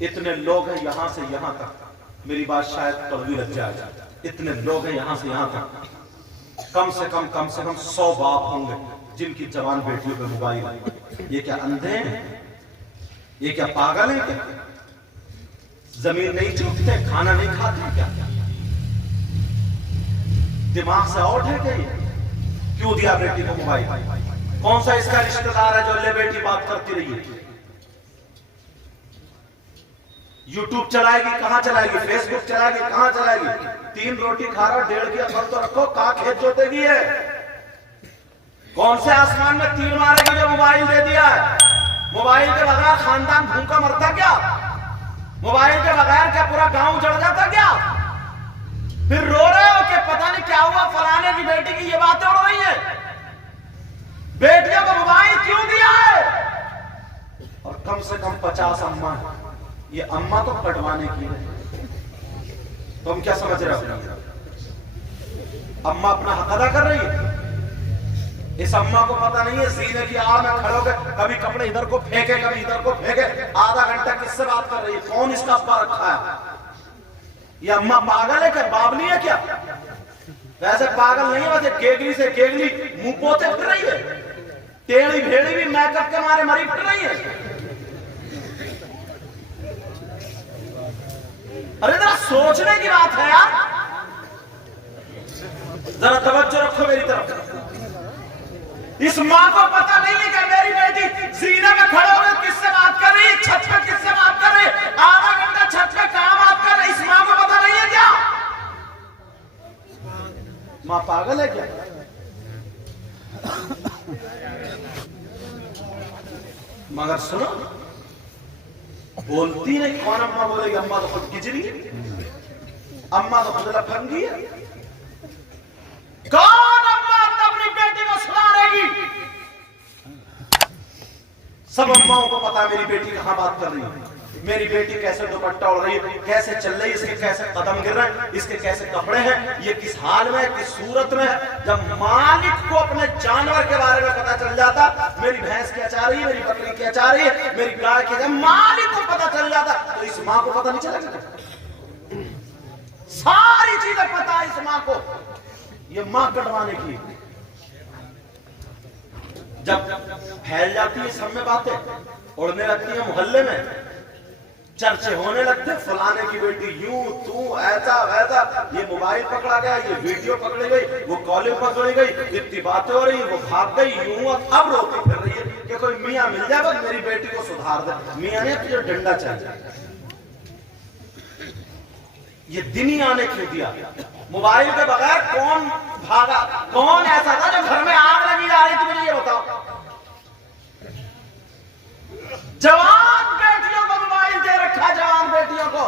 इतने लोग हैं यहां से यहां तक, मेरी बात शायद कड़वी लग जाए, इतने लोग हैं यहां से यहां तक, कम से कम 100 बाप होंगे जिनकी जवान बेटियों पे मोबाइल है। ये क्या अंधे हैं? ये क्या पागल है? क्या जमीन नहीं चूकते, खाना नहीं खाते क्या? दिमाग से आउट है क्या? ये क्यों दिया बेटी को मोबाइल? कौन सा इसका रिश्तेदार है जो ले बेटी बात करती रही है? यूट्यूब चलाएगी, कहां चलाएगी? फेसबुक चलाएगी, कहां चलाएगी? 3 रोटी खा रहा, 1.5 की अकल तो रखो, कहां खेत जोतेगी है? कौन से आसमान में तीर मारेगी जो मोबाइल दे दिया है? मोबाइल के बगैर खानदान भूखा मरता क्या? मोबाइल के बगैर क्या पूरा गांव जड़ जाता क्या? फिर रो रहे हो कि पता नहीं क्या हुआ, फलाने की बेटी की ये बातें उड़ रही है। बेटियों को मोबाइल क्यों दिया है? और कम से कम 50 अम्मा, ये अम्मा तो कटवाने की है। तुम क्या समझ रहे हो? अम्मा अपना हक अदा कर रही है। इस अम्मा को पता नहीं है सीने की आड़ में खड़े होकर कभी कपड़े इधर को फेंके, कभी इधर को फेंके, आधा घंटा किससे बात कर रही है? कौन इसका अब्बा रखा है? ये अम्मा पागल है क्या? बावली है क्या? वैसे पागल नहीं है, वैसे गेगली से गेगली मुंह पोते फिर रही है, टेढ़ी भेड़ी भी मेकअप के मारे मरी फिर रही है। अरे जरा सोचने की बात है यार, जरा तवज्जो रखो मेरी तरफ। इस माँ को पता नहीं है कि मेरी बेटी सीने में खड़े हुए किससे बात कर रही है, छत पे किससे बात कर रही है, आधा घंटा छत पे कहां बात कर रही है? इस माँ को पता नहीं है क्या? माँ पागल है क्या? मगर सुनो, बोलती नहीं। कौन अम्मा बोलेगी? अम्मा तो खुद गिजरी है, अम्मा तो खुद लफंगी है। कौन अम्मा अपनी बेटी को सुधारेगी? सब अम्माओं को पता है मेरी बेटी कहां बात कर रही है, मेरी बेटी कैसे दुपट्टा उड़ रही है, कैसे चल रही है, इसके कैसे कदम गिर रहे हैं, इसके कैसे कपड़े हैं, ये किस हाल में, किस सूरत में है। जब मालिक को अपने जानवर के बारे में पता चल जाता, मेरी भैंस क्या चाह रही है, मेरी बकरी क्या चाह रही है, मेरी गाय क्या, जब मालिक को पता चल जाता तो इस माँ को पता नहीं चलेगा? सारी चीजें पता है इस माँ को। ये माँ कटवाने की जब फैल जाती है सब में बातें, उड़ने लगती है मोहल्ले में, चर्चे होने लगते, फलाने की बेटी यूं तू ऐसा वैसा, ये मोबाइल पकड़ा गया, ये वीडियो पकड़ी गई, वो कॉलिंग पकड़ी गई, इतनी बातें हो रही, वो भाग गई, यूं अब रोती फिर रही है कि कोई मियाँ मिल जाए बस मेरी बेटी को सुधार दे। मियाँ ने तुझे डंडा चाहिए। ये दिन ही आने क्यों दिया? मोबाइल के बगैर कौन भागा? कौन ऐसा था जो घर में आग लगी जा रही थी? मुझे ये बताओ। जवान बेटियों को मोबाइल दे रखा, जवान बेटियों को।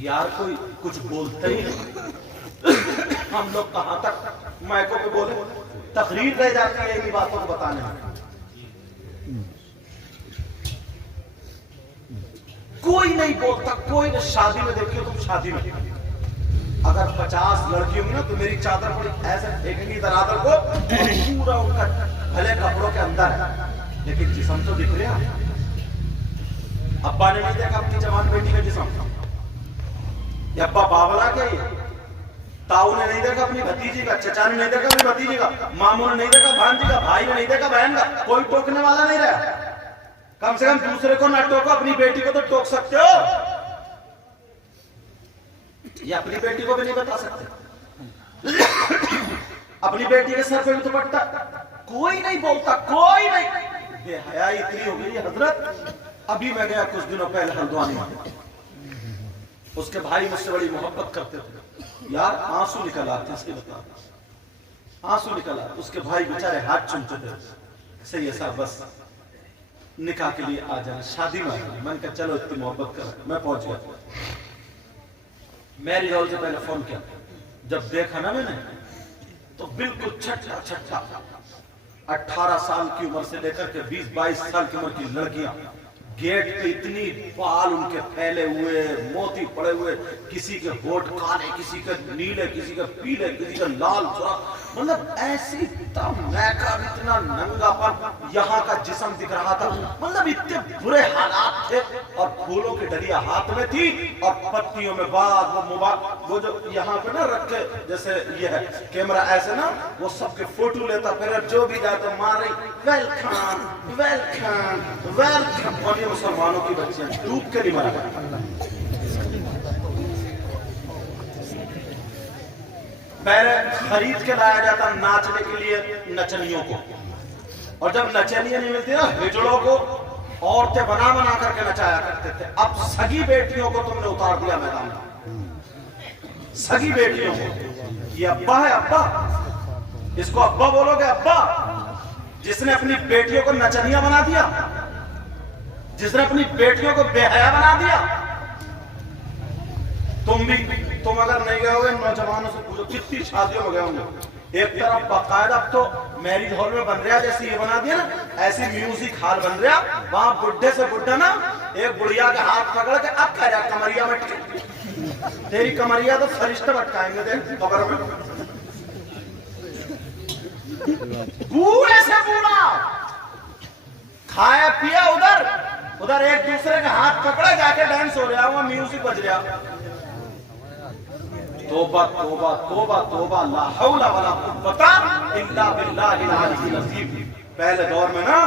यार कोई कुछ बोलते ही नहीं। हम लोग कहां तक माइकों पे बोले? तकरीर रह जाती है इन्हीं बातों को बताने में। कोई नहीं बोलता, कोई नहीं। शादी में देखियो तुम, शादी में अगर 50 लड़की होंगी ना तो मेरी चादर पड़ी ऐसे फेंकेंगी दरादर को, पूरा उनका भले कपड़ों के अंदर है लेकिन जिस्म तो दिख रहा है। अब्बा ने नहीं देखा अपनी जवान बेटी का जिस्म? ये अब्बा बावला क्या? ये ताऊ ने नहीं देखा अपनी भतीजी का, चचा ने नहीं देखा अपनी भतीजी का, मामू ने नहीं देखा भांजी का, भाई ने नहीं देखा बहन का, कोई टोकने वाला नहीं रहा। कम से कम दूसरे को ना टोको, अपनी बेटी को तो टोक सकते हो। ये अपनी बेटी को भी नहीं बता सकते। अपनी बेटी के सर पे दुपट्टा, कोई नहीं बोलता, कोई नहीं। बेहया इतनी हो गई हजरत। अभी मैं गया कुछ दिनों पहले हल्द्वानी में, उसके भाई मुझसे बड़ी मोहब्बत करते थे यार, आंसू निकल आते इसके, बता आंसू निकल आते। उसके भाई बेचारे हाथ चूमते थे, सही है साहब बस निकाह के लिए आ जाना, शादी में आ जाना। मैंने कहा चलो इतनी मोहब्बत कर। मैं पहुंच गया, मैरिज हॉल से पहले फोन किया। जब देखा ना मैंने तो बिल्कुल छठा छठा 18 साल की उम्र से लेकर के 20-22 साल की उम्र की लड़कियां गेट पे, इतनी बाल उनके फैले हुए, मोती पड़े हुए, किसी के होठ काले, किसी के नीले, किसी के पीले, किसी के लाल, मतलब ऐसी मैका, इतना नंगापन, यहाँ का जिस्म दिख रहा था, मतलब इतने बुरे हालात थे। और फूलों की डलिया हाथ में थी और पत्तियों में बाग वो मुबारक, वो जो यहाँ पे ना रख के जैसे ये है कैमरा ऐसे ना, वो सबके फोटो लेता, फिर जो भी जाता मार रही वेलकम वेलकम वेलकम। और ये मुसलमानों की बच्चियां डूब के नहीं मरा। पहले खरीद के लाया जाता नाचने के लिए नचनियों को, और जब नचनियां नहीं मिलती ना हिजड़ों को औरतें बना बना करके नचाया करते थे। अब सगी बेटियों को तुमने उतार दिया मैदान में, सगी बेटियों को। ये अब्बा है, अब्बा, इसको अब्बा बोलोगे? अब्बा जिसने अपनी बेटियों को नचनिया बना दिया, जिसने अपनी बेटियों को बेहया बना दिया। तुम अगर नहीं गए होगे नौजवानों से पूछो कितनी शादियों में गए होंगे। एक तरफ बाकायदा अब तो मैरिज हॉल में बन रहा, जैसे ये बना दिया ना, ऐसी म्यूजिक हॉल बन रहा। वहां बुढ़े से बुढ़ा ना एक बुढ़िया के हाथ पकड़ के अब कह रहा कमरिया में तेरी कमरिया तो फरिश्ते भटकाएंगे देख खबर में। बूढ़े से बूढ़ा खाया पिया उधर एक दूसरे के हाथ पकड़े जाके डांस हो रहा, वहां म्यूजिक बज रहा। तोबा तोबा तोबा तोबा, ला हौला वला कुव्वता इल्ला बिल्लाहिल अलील अज़ीम। पहले दौर में ना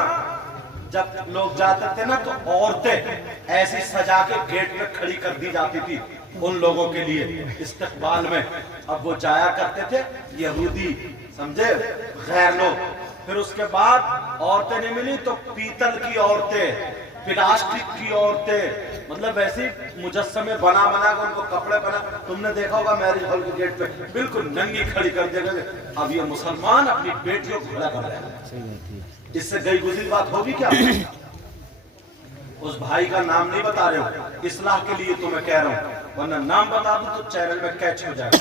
जब लोग जाते थे ना तो औरतें ऐसी सजा के गेट में खड़ी कर दी जाती थी उन लोगों के लिए इस्तकबाल में। अब वो जाया करते थे यहूदी, समझे, गैर लोग। फिर उसके बाद औरतें नहीं मिली तो पीतल की औरतें, प्लास्टिक की औरतें, मतलब वैसी मुजस्समे बना बना कर उनको कपड़े पहना। तुमने देखा होगा मैरिज हॉल के गेट पे बिल्कुल नंगी खड़ी कर दिया। अब ये मुसलमान अपनी बेटियों को खड़ा कर रहे हैं, इससे गई गुजरी बात होगी क्या? उस भाई का नाम नहीं बता रहे हो, इस्लाह के लिए तुम्हें कह रहा हूं, वरना नाम बता दूं तो चैनल में कैच हो जाएगा।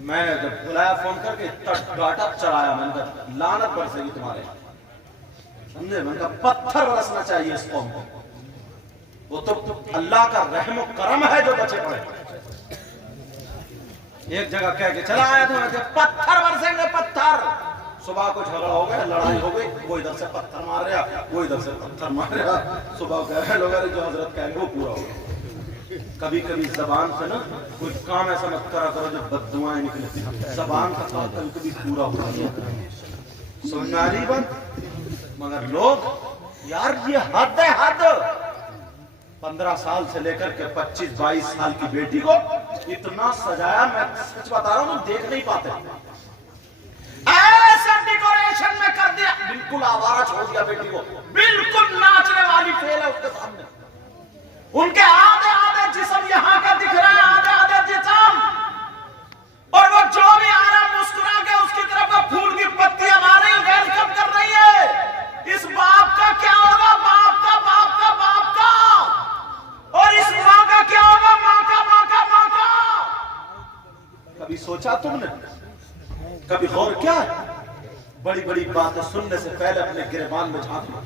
मैंने जब बुलाया फोन करके डाटा चलाया, मैंने कहा लानत बरसेगी तुम्हारे, समझे? मैंने कहा पत्थर बरसना चाहिए इस कौम को। वो तो अल्लाह का रहम करम है जो बचे पड़े। एक जगह कह के चला आया था, पत्थर बरसेंगे पत्थर। सुबह को झगड़ा हो गया, लड़ाई हो गई, वो इधर से पत्थर मार रहा, वो इधर से पत्थर मार रहा। सुबह कह रहे लोग जो हजरत कहेंगे वो पूरा हो गया। कभी कभी जबान से ना कोई काम ऐसा मत करा करो जो बद्दुआएं निकलती, जबान का काम कभी कभी पूरा हो जाए। सुनारी बंद, मगर लोग यार ये हद है, हद। 15 साल से लेकर के 25-22 साल की बेटी को इतना सजाया, मैं सच बता रहा हूं, देख नहीं पाते। ऐसा डेकोरेशन में कर दिया, बिल्कुल आवारा छोड़ दिया बेटी को, बिल्कुल नाचने वाली फेल है उसके सामने। उनके आधे आधे जिस्म यहाँ का दिख रहा है, आधे आधे जिस्म, और वो जो भी आ रहा मुस्कुरा के उसकी तरफ वो फूल की पत्तियां मार रही, वेलकम कर रही है। इस बाप का क्या होगा? बाप का बाप का बाप का। और इस माँ का क्या होगा? माँ का माँ का माँ का। कभी सोचा तुमने? कभी गौर क्या है? बड़ी बड़ी बातें सुनने से पहले अपने गिरबान में झांक लो,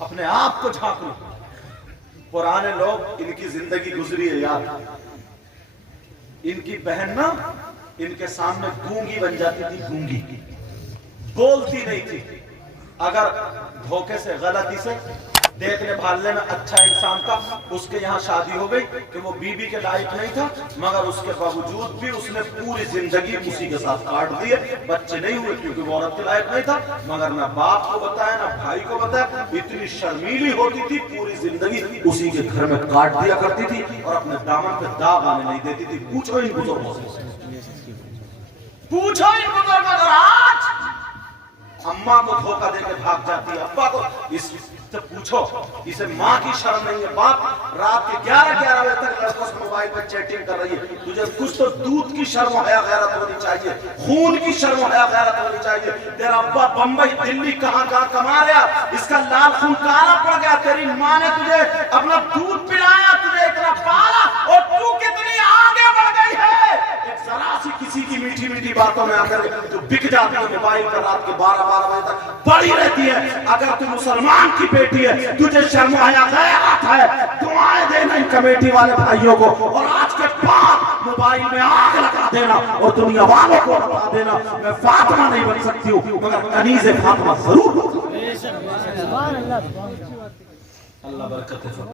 अपने आप को झांक लो। पुराने लोग, इनकी जिंदगी गुजरी है यार। इनकी बहन ना इनके सामने गूंगी बन जाती थी, गूंगी, बोलती नहीं थी। अगर धोखे से, गलती से, देखने भालने में अच्छा इंसान था, उसके यहाँ शादी हो गई कि वो बीबी के लायक नहीं था, मगर उसके बावजूद भी उसने पूरी जिंदगी उसी के साथ काट दिए। बच्चे नहीं हुए क्योंकि वो औरत के लायक नहीं था, मगर ना बाप को बताया ना भाई को बताया। इतनी शर्मीली होती थी, पूरी जिंदगी उसी के घर में काट दिया करती थी और अपने दामन पे दाग आने नहीं देती थी। पूछो इन बुजुर्गों से, पूछो इन बुजुर्गों से। आज अम्मा को धोखा देकर भाग जाती है, अब्बा को, इससे पूछो इसे माँ की शर्म नहीं है? बाप रात के 11-11 बजे तक लड़कों से मोबाइल पर चैटिंग कर रही है। तुझे कुछ तो दूध की शर्म हया गैरत होनी चाहिए, खून की शर्म हया गैरत होनी चाहिए। तेरा अब्बा बंबई दिल्ली कहाँ कहाँ कमा रहा, इसका लाल खून काला पड़ गया। तेरी माँ ने तुझे अपना दूध पिलाया, तुझे इतना पाला, और तू कितनी आगे बढ़ गई है। एक जरा सी किसी की मीठी मीठी बातों में आकर जो बिक जाती है मोबाइल पर रात के 12-12 बजे तक पड़ी रहती है। अगर तू मुसलमान की बेटी है, तुझे शर्म आया गैरत है, दुआएं देना इन कमेटी वाले भाइयों को। और आज के बाद मोबाइल में आग लगा बता देना और दुनिया वालों को बता देना, मैं फातिमा नहीं बन सकती हूँ मगर कनीज़े फातिमा जरूर। अल्लाह बरकत